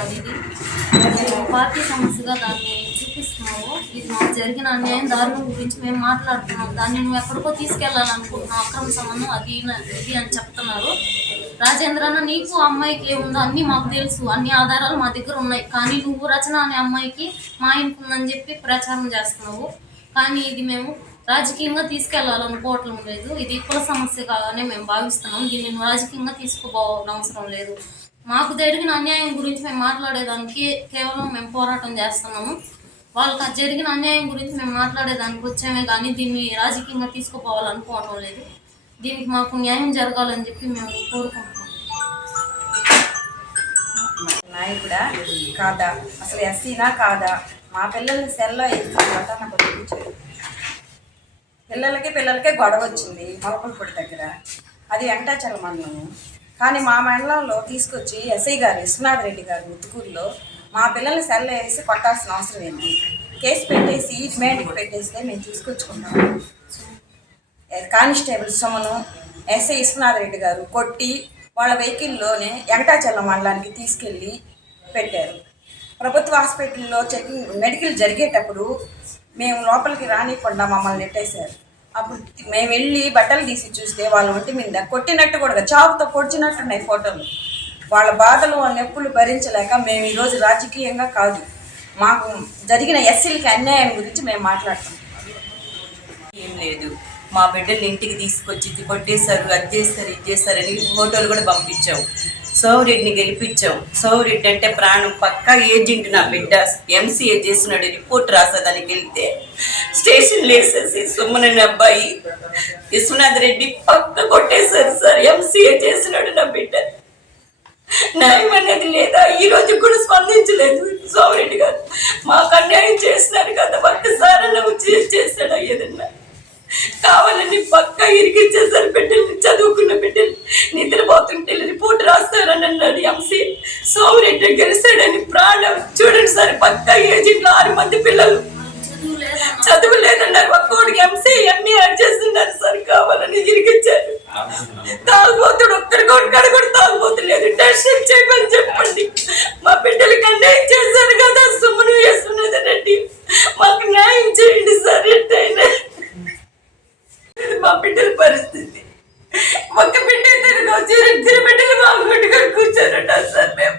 కాదు ఇది పార్టీ సమస్యగా దాన్ని చూపిస్తున్నావు. ఇది మాకు జరిగిన అన్యాయం దారుణం గురించి మేము మాట్లాడుతున్నాం. దాన్ని నువ్వు ఎక్కడికో తీసుకెళ్ళాలనుకుంటున్నావు అక్రమ సంబంధం అది ఇది అని చెప్తున్నారు. రాజేంద్ర అన్న నీకు ఆ అమ్మాయికి ఏముందో అన్నీ మాకు తెలుసు. అన్ని ఆధారాలు మా దగ్గర ఉన్నాయి. కానీ నువ్వు రచన అనే అమ్మాయికి మా ఇంటి ఉందని చెప్పి ప్రచారం చేస్తున్నావు. కానీ ఇది మేము రాజకీయంగా తీసుకెళ్ళాలనుకోవటం లేదు. ఇది కుల సమస్యగానే మేము భావిస్తున్నాం. దీన్ని రాజకీయంగా తీసుకుపోవడం అవసరం లేదు. మాకు జరిగిన అన్యాయం గురించి మేము మాట్లాడేదానికి కేవలం మేము పోరాటం చేస్తున్నాము. వాళ్ళకి అది జరిగిన అన్యాయం గురించి మేము మాట్లాడేదానికి వచ్చామే కానీ దీన్ని రాజకీయంగా తీసుకుపోవాలనుకోవటం లేదు. దీనికి మాకు న్యాయం జరగాలని చెప్పి మేము కోరుకుంటున్నాం. నాయకుడా కాదా? అసలు ఎస్సీనా కాదా? మా పిల్లల్ని సెల్లో వేసి నాకు పంపించారు పిల్లలకి పిల్లలకే గొడవ వచ్చింది మొలకలపూడి దగ్గర. అది వెంకటాచల మండలము. కానీ మా మండలంలో తీసుకొచ్చి ఎస్ఐ గారు విశ్వనాథ్ రెడ్డి గారు ముత్తుకూరులో మా పిల్లల్ని సెల్ వేసి కొట్టాల్సిన అవసరం ఏంటి? కేసు పెట్టేసి డిమాండ్కి పెట్టేస్తే మేము తీసుకొచ్చుకున్నాము కానిస్టేబుల్ సుమను ఎస్ఐ విశ్వనాథ్ రెడ్డి గారు కొట్టి వాళ్ళ వెహికల్లోనే వెంకటాచలం మండలానికి తీసుకెళ్ళి పెట్టారు. ప్రభుత్వ హాస్పిటల్లో చెకింగ్ మెడికల్ జరిగేటప్పుడు మేము లోపలికి రానికుండా మమ్మల్ని నెట్టేశారు. అప్పుడు మేము వెళ్ళి బట్టలు తీసి చూస్తే వాళ్ళ ఒంటి మీద కొట్టినట్టు కూడా చావుతో పొడిచినట్టున్నాయి ఫోటోలు. వాళ్ళ బాధలు నొప్పులు భరించలేక మేము ఈరోజు రాజకీయంగా కాదు. మాకు జరిగిన ఎస్సీలకి అన్యాయం గురించి మేము మాట్లాడుతాం ఏం లేదు. మా బిడ్డల్ని ఇంటికి తీసుకొచ్చి ఇది కొట్టేశారు అది చేస్తారు ఇది చేస్తారని ఫోటోలు కూడా పంపించాము సౌరెడ్డిని గెలిపించాం సౌరెడ్డి అంటే ప్రాణం. పక్కా ఏజెంట్ నా బిడ్డ. ఎంసీఏ చేస్తున్నాడు. రిపోర్ట్ రాసేదానికి వెళ్తే. స్టేషన్ వేసేసి సుమ్మనని అబ్బాయి విశ్వనాథ్ రెడ్డి పక్క కొట్టేశారు సార్. ఎంసీఏ చేసినాడు నా బిడ్డ. న్యాయం అనేది లేదా? ఈ రోజు కూడా స్పందించలేదు సౌరెడ్డి గారు. మాకు అన్యాయం చేసినారు కదా. ఒక్కసారి నువ్వు చేసాడు ఏదన్నా? కావాలని పక్క ఇరికిచ్చేసారు బిడ్డలు చదువుకున్న బిడ్డలు నిద్రపోతుంటే రిపోర్ట్ రాస్తారని అన్నాడు ఎంసీ సోమిరెడ్డి గెలిచాడని ప్రాణం? చూడండి సార్ పక్క ఏజెంట్లో ఆరు మంది పిల్లలు. చదువు లేదన్నారు ఒక్కోడికి ఎంసీ ఎంఈ యాడ్ చేస్తున్నారు సార్ కావాలని ఇరికిచ్చారు తాగుబోతుడు ఒక్కడి కొడుకాడు కూడా తాగుబోతులేదు. టెన్షన్ చేయమని చెప్పండి. మా బిడ్డలకి అన్యాయం చేశారు కదా? సుమ్మును వేస్తున్నది రెడ్డి మాకు న్యాయం చేయండి సార్ ఎట్టయినా. మా బిడ్డల పరిస్థితి. ఒక్క బిడ్డ ఇద్దరు వచ్చి ఇద్దరు బిడ్డలు మా గుడ్డుగా కూర్చోరట సార్ మేము.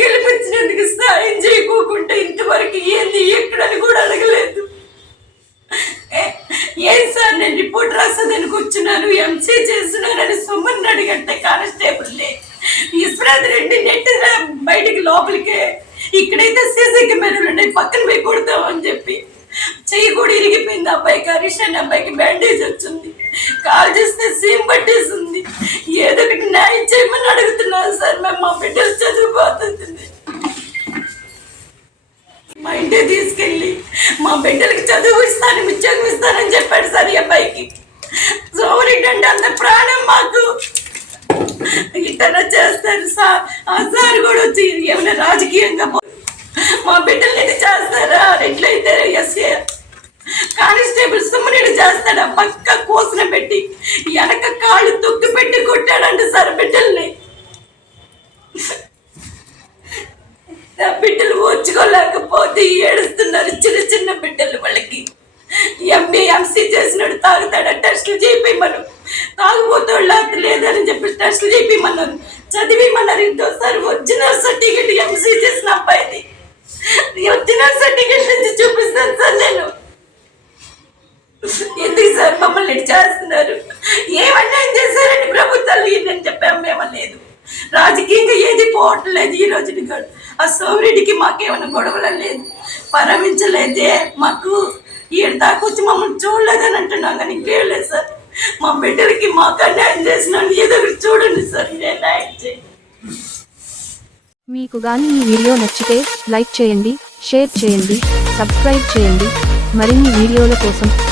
గెలిపించినందుకు సాయం చేయకోకుండా ఇంతవరకు ఏంది? ఎక్కడని కూడా అడగలేదు. ఏం సార్ నేను రిపోర్ట్ రాసేదానికి కూర్చున్నాను ఎంసీ చేస్తున్నానని సొమ్మని అడిగంటే కానిస్టేబుల్లే ఈశ్వరాజ్ రెడ్డి నెట్ బయటికి లోపలికే. ఇక్కడైతే సీసీ కెమెరాలు ఉన్నాయి పక్కన పోయి కొడతాం అని చెప్పి. చెయ్యి కూడా ఇరిగిపోయింది అబ్బాయికి హరీష్ అనే అబ్బాయికి బ్యాండేజ్ వచ్చింది. కాల్ చేస్తే సీమ్ పట్టేసింది. ఏదో ఒకటి న్యాయం చేయమని అడుగుతున్నాను సార్. మేము మా బిడ్డలు చదువుకోతుంది మా ఇంటికి తీసుకెళ్ళి మా బిడ్డలకి చదువు ఇస్తాను ఉద్యోగం ఇస్తానని చెప్పాడు సార్ ఈ అబ్బాయికి. సోమరెడ్డి అంటే అంత ప్రాణం మాకు. ఇతర చేస్తారు సార్. ఆ సార్ కూడా వచ్చి ఏమైనా రాజకీయంగా మా బిడ్డలు ఇది చేస్తారా? ఎట్లయితే ఎస్ఏ కానిస్టేబుల్ సుమ్మనిడు చేస్తాడా? పక్క కోసిన పెట్టి వెనక కాళ్ళు తొక్కి పెట్టి కొట్టాడంట సార్ బిడ్డల్ని. బిడ్డలు ఓర్చుకోలేకపోతే ఏడుస్తున్నారు చిన్న చిన్న బిడ్డలు వాళ్ళకి. ఎంబీ ఎంసీ చేసినాడు తాగుతాడా? టెస్టులు చేయిపోయమను తాగుబోతోళ్ళు అంత లేదని చెప్పి టెస్టులు చేయిపోయమన్నారు చదివిమన్నారు ఇంకోసారి ఒరిజినల్ సర్టిఫికెట్ ఎంసీ చేసిన అబ్బాయిది. ఒరిజినల్ సర్టిఫికెట్ నుంచి చూపిస్తాను సార్ నేను. సార్ చేస్తున్నారు ఏమన్నా చేశారని ప్రభుత్వాలు? ఏంటని చెప్పాము మేమలేదు రాజకీయంగా ఏది పోవట్లేదు ఈ రోజుని కూడా ఆ సోమిరెడ్డికి మాకేమైనా గొడవలు లేదు. పరమించలేదే. మాకు ఈడ దాకా వచ్చి మమ్మల్ని చూడలేదని అంటున్నాం కానీ ఇంకేం లేదు సార్. మా బిడ్డలకి మాకు అన్యాయం చేసినాను ఏదో చూడండి సార్. నేను న్యాయం చేయండి. మీకు గాని ఈ వీడియో నచ్చితే లైక్ చేయండి షేర్ చేయండి సబ్స్క్రైబ్ చేయండి. మరిన్ని వీడియోల కోసం